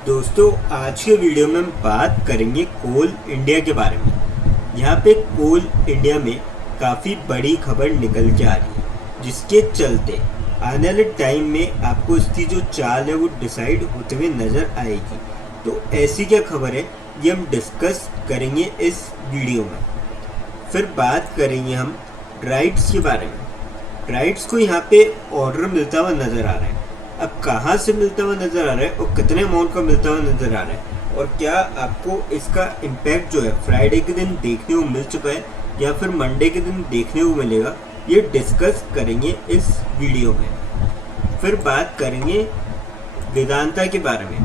दोस्तों, आज के वीडियो में हम बात करेंगे कोल इंडिया के बारे में। यहाँ पे कोल इंडिया में काफ़ी बड़ी खबर निकल के आ रही है, जिसके चलते आने वाले टाइम में आपको इसकी जो चाल है वो डिसाइड होते हुए नज़र आएगी। तो ऐसी क्या खबर है, ये हम डिस्कस करेंगे इस वीडियो में। फिर बात करेंगे हम राइट्स के बारे में। राइट्स को यहाँ पे ऑर्डर मिलता हुआ नज़र आ रहा है। अब कहाँ से मिलता हुआ नज़र आ रहा है और कितने अमाउंट का मिलता हुआ नज़र आ रहा है, और क्या आपको इसका इम्पैक्ट जो है फ्राइडे के दिन देखने को मिल चुका है या फिर मंडे के दिन देखने को मिलेगा, ये डिस्कस करेंगे इस वीडियो में। फिर बात करेंगे वेदांता के बारे में।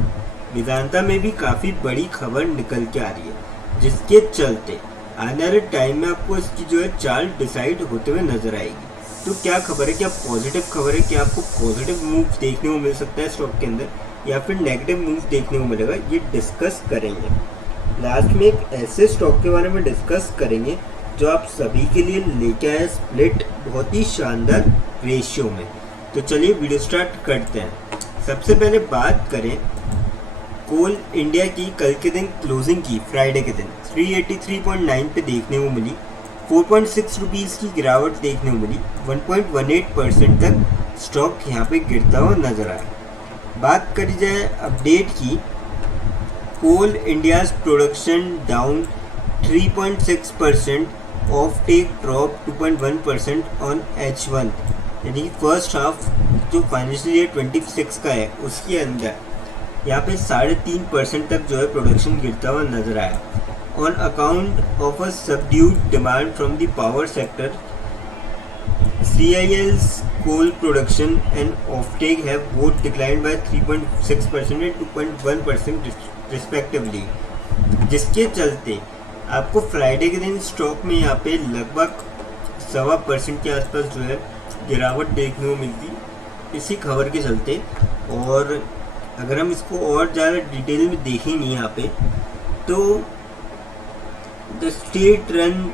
वेदांता में भी काफ़ी बड़ी खबर निकल के आ रही है, जिसके चलते आने वाले टाइम में आपको इसकी जो है चाल डिसाइड होते हुए नज़र आएगी। तो क्या खबर है, क्या पॉजिटिव खबर है, क्या आपको पॉजिटिव मूव देखने को मिल सकता है स्टॉक के अंदर या फिर नेगेटिव मूव देखने को मिलेगा, ये डिस्कस करेंगे। लास्ट में एक ऐसे स्टॉक के बारे में डिस्कस करेंगे जो आप सभी के लिए लेके आए स्प्लिट बहुत ही शानदार रेशियो में। तो चलिए वीडियो स्टार्ट करते हैं। सबसे पहले बात करें कोल इंडिया की कल के दिन क्लोजिंग की, फ्राइडे के दिन 383.9 पे देखने को मिली। 4.6 रुपीज़ की गिरावट देखने को मिली। 1.18% तक स्टॉक यहाँ पे गिरता हुआ नजर आया। बात करी जाए अपडेट की, Coal India's production down 3.6%, offtake drop 2.1% on H1, यानी फर्स्ट हाफ जो फाइनेंशियल ईयर 26 का है उसके अंदर यहाँ पे 3.5% तक जो है प्रोडक्शन गिरता हुआ नजर आया। On account of a subdued demand from the power sector, CIL's coal production and offtake have both declined by 3.6% and 2.1% respectively, जिसके चलते आपको फ्राइडे के दिन स्टॉक में यहाँ पे लगभग 1.25% के आसपास जो है गिरावट देखने को मिलती इसी खबर के चलते। और अगर हम इसको और ज़्यादा डिटेल में देखेंगे यहाँ पे, तो The state-run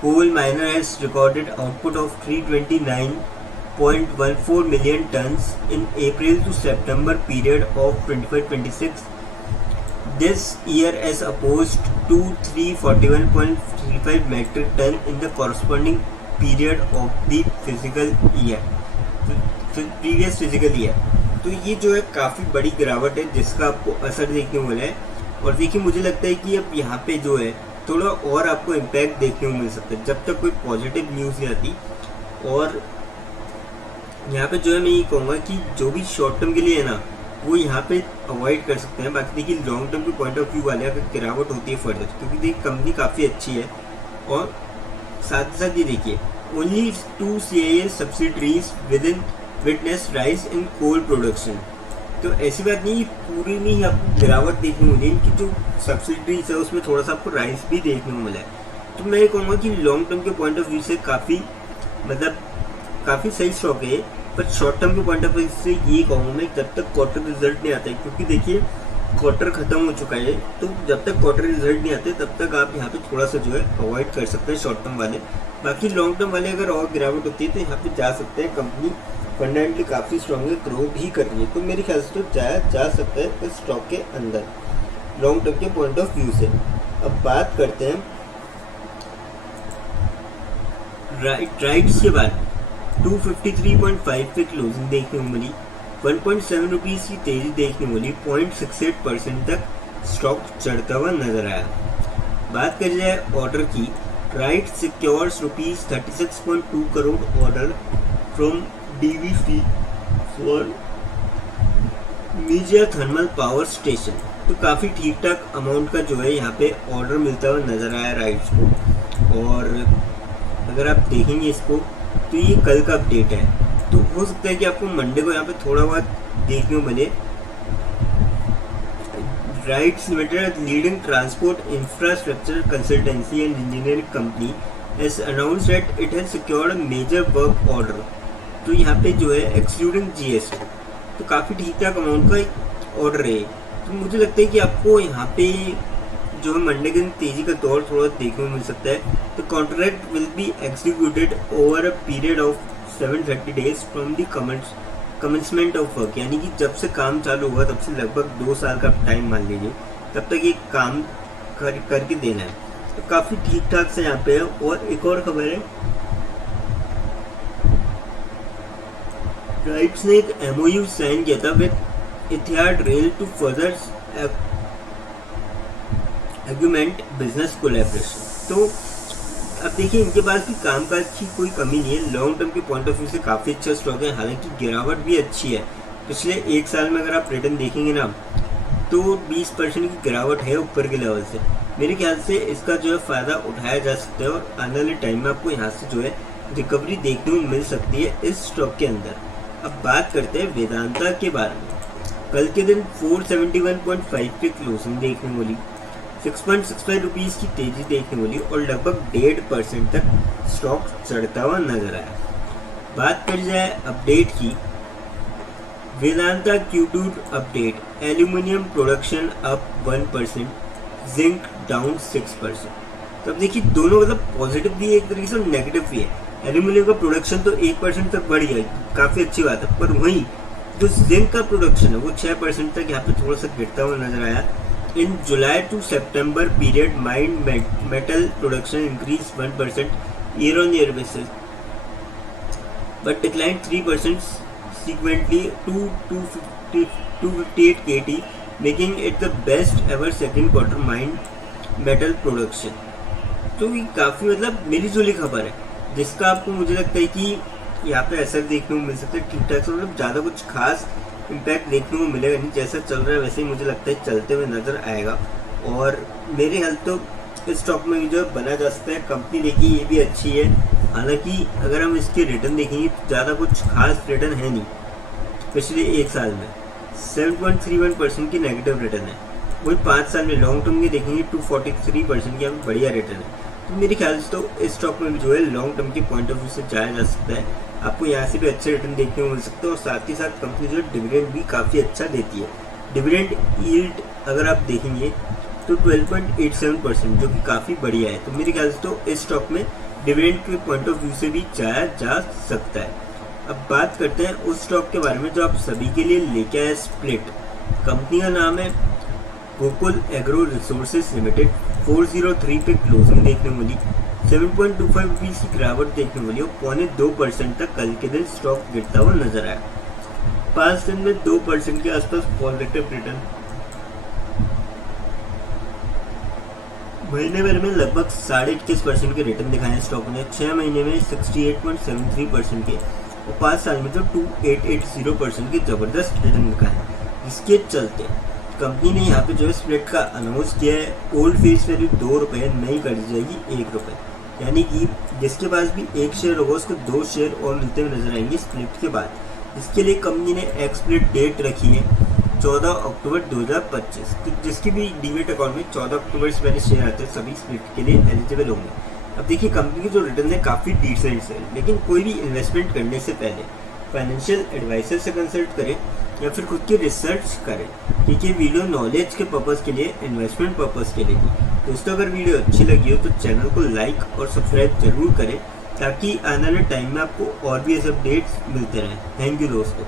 coal miner has recorded output of 329.14 million tons in April to September period of 25-26 this year, as opposed to 341.35 metric ton in the corresponding period of the previous physical year। तो ये जो है काफ़ी बड़ी गिरावट है जिसका आपको असर देखने को मिला है। और देखिए, मुझे लगता है कि अब यहाँ पे जो है थोड़ा और आपको इम्पैक्ट देखने को मिल सकता है जब तक कोई पॉजिटिव न्यूज़ नहीं आती। और यहाँ पे जो है मैं ये कहूँगा कि जो भी शॉर्ट टर्म के लिए है ना, वो यहाँ पे अवॉइड कर सकते हैं। बाकी देखिए, लॉन्ग टर्म के पॉइंट ऑफ व्यू वाले अगर गिरावट होती है फर्दर, क्योंकि देखिए कंपनी काफ़ी अच्छी है। और साथ ही साथ ये देखिए, only 2 CIL subsidiaries with in witness rise in coal production. तो ऐसी बात नहीं, पूरी में ही आपको गिरावट देखने को मिली। इनकी जो सब्सिडरीज है उसमें थोड़ा सा आपको राइस भी देखने को मिला है। तो मैं ये कहूँगा कि लॉन्ग टर्म के पॉइंट ऑफ व्यू से काफ़ी सही स्टॉक है। पर शॉर्ट टर्म के पॉइंट ऑफ व्यू से ये कहूँगा मैं, जब तक क्वार्टर रिजल्ट नहीं आता है, क्योंकि देखिए क्वार्टर खत्म हो चुका है, तो जब तक क्वार्टर रिजल्ट नहीं आते तब तक आप यहाँ पे थोड़ा सा जो है अवॉइड कर सकते हैं शॉर्ट टर्म वाले। बाकी लॉन्ग टर्म वाले अगर और गिरावट होती है तो यहाँ पे जा सकते हैं। कंपनी फंडामेंटली काफ़ी स्ट्रॉन्ग है, ग्रो भी कर रही है, तो मेरे ख्याल से तो जाया जा सकता है इस स्टॉक के अंदर लॉन्ग टर्म के पॉइंट ऑफ व्यू से। अब बात करते हैं राइट्स के बारे में। 253.5 पे क्लोजिंग देखने को मिली। 1.7 रुपीज़ की तेजी देखने को मिली। 0.68% तक स्टॉक चढ़ता हुआ नजर आया। बात करी जाए ऑर्डर की, RITES secures ₹36.2 crore order from DVC for Mejia thermal power station. तो काफ़ी ठीक ठाक अमाउंट का जो है यहाँ पे ऑर्डर मिलता हुआ नज़र आया राइट्स को। और अगर आप देखेंगे इसको तो ये कल का अपडेट है, तो हो सकता है कि आपको मंडे को यहाँ पे थोड़ा बहुत देखने को मिले। RITES limited, leading transport infrastructure consultancy and engineering company, has announced that it has secured major work order. तो यहाँ पे जो है एक्सक्लूडिंग GST, तो काफ़ी ठीक ठाक अमाउंट का ऑर्डर है। तो मुझे लगता है कि आपको यहाँ पे जो है मंडे के दिन तेजी का दौर थोड़ा देखने को मिल सकता है। तो contract will be executed over a period of 730 days from the commencement of work, यानी कि जब से काम चालू हुआ तब से लगभग 2 साल का टाइम मान लीजिए, तब तक ये काम करके देना है। तो काफ़ी ठीक ठाक से यहाँ पे है। और एक और खबर है, राइट्स ने एक MOU साइन किया था with Etihad rail to further agreement business collaboration. तो अब देखिए इनके पास भी कामकाज की कोई कमी नहीं है, लॉन्ग टर्म के पॉइंट ऑफ व्यू से काफ़ी अच्छा स्टॉक है। हालांकि गिरावट भी अच्छी है, पिछले 1 साल में अगर आप रिटर्न देखेंगे ना तो 20% की गिरावट है ऊपर के लेवल से। मेरे ख्याल से इसका जो है फ़ायदा उठाया जा सकता है और आने वाले टाइम में आपको यहाँ से जो है रिकवरी देखने को मिल सकती है इस स्टॉक के अंदर। अब बात करते हैं वेदांता के बारे में। कल के दिन 471.5 पे क्लोजिंग देखने को मिली, 6.65 रुपीज़ की तेजी देखने मिली और लगभग 1.5% तक स्टॉक चढ़ता हुआ नजर आया। बात कर जाए अपडेट की, Vedanta Q2 update, aluminium production up 1%, zinc down 6%। तो अब देखिए दोनों मतलब पॉजिटिव भी है एक तरीके से और नेगेटिव भी है। एल्यूमिनियम का प्रोडक्शन तो 1% तक बढ़ गया, काफ़ी अच्छी बात है, पर वहीं जो जिंक का प्रोडक्शन है वो 6% तक यहाँ पे थोड़ा सा गिरता हुआ नजर आया। In July to September period, mined metal production increased 1% year-on-year basis, but declined 3% sequentially to 258 KT, making it the best ever second quarter mined metal production. तो ये काफ़ी मतलब मिली जुली खबर है, जिसका आपको मुझे लगता है कि यहाँ पे असर देखने को मिल सकता है ठीक ठाक से, मतलब ज़्यादा कुछ खास इम्पैक्ट देखने को मिलेगा नहीं। जैसा चल रहा है वैसे ही मुझे लगता है चलते हुए नजर आएगा। और मेरे ख्याल तो इस स्टॉक में भी जो बना जा सकता है। कंपनी देखिए ये भी अच्छी है, हालांकि अगर हम इसके रिटर्न देखेंगे तो ज़्यादा कुछ खास रिटर्न है नहीं। पिछले 1 साल में 7.31% की नेगेटिव रिटर्न है, वही 5 साल में लॉन्ग टर्म के देखेंगे 243% की हमें बढ़िया रिटर्न है। तो मेरे ख्याल से तो इस स्टॉक में भी जो है लॉन्ग टर्म के पॉइंट ऑफ व्यू से जाया जा सकता है। आपको यहाँ से भी अच्छे रिटर्न देखने को मिल सकते हैं और साथ ही साथ कंपनी जो है डिविडेंड भी काफ़ी अच्छा देती है। डिविडेंड यील्ड अगर आप देखेंगे तो 12.87%, जो कि काफ़ी बढ़िया है। तो मेरे ख्याल से तो इस स्टॉक में डिविडेंड के पॉइंट ऑफ व्यू से भी जाया जा सकता है। अब बात करते हैं उस स्टॉक के बारे में जो आप सभी के लिए लेके आए, स्प्लिट। कंपनी का नाम है गोकुल एग्रो रिसोर्सेज लिमिटेड। 403 पे क्लोजिंग देखने मिली, 7.25 रुपीज़ की गिरावट देखने मिली और 0.2% तक कल के दिन स्टॉक गिरता हुआ नजर आया। 5 दिन में 2% के आसपास पॉजिटिव रिटर्न। महीने भर में लगभग 21.5% के रिटर्न दिखाए हैं स्टॉक ने, 6 महीने में 68.73% के और 5 साल में तो 2880% के जबरदस्त रिटर्न दिखाए हैं, जिसके चलते कंपनी ने यहाँ पे जो है स्प्लिट का अनाउंस किया है। ओल्ड फेस वैल्यू 2 रुपये, नई कर दी जाएगी 1 रुपये, यानी कि जिसके पास भी 1 शेयर होगा उसको 2 शेयर और मिलते हुए नजर आएंगे स्प्लिट के बाद। इसके लिए कंपनी ने एक स्प्लिट डेट रखी है 14 अक्टूबर 2025, जिसकी भी डीमेट अकाउंट में 14 अक्टूबर से पहले शेयर आते हैं सभी स्प्लिट के लिए एलिजिबल होंगे। अब देखिए कंपनी की जो रिटर्न है काफ़ी डिसेंट है, लेकिन कोई भी इन्वेस्टमेंट करने से पहले फाइनेंशियल एडवाइजर से कंसल्ट करें या फिर खुद की रिसर्च करें, क्योंकि वीडियो नॉलेज के पर्पज़ के लिए, इन्वेस्टमेंट पर्पज़ के लिए थी। दोस्तों अगर वीडियो अच्छी लगी हो तो चैनल को लाइक और सब्सक्राइब जरूर करें, ताकि आने वाले टाइम में आपको और भी ऐसे अपडेट्स मिलते रहें। थैंक यू दोस्तों।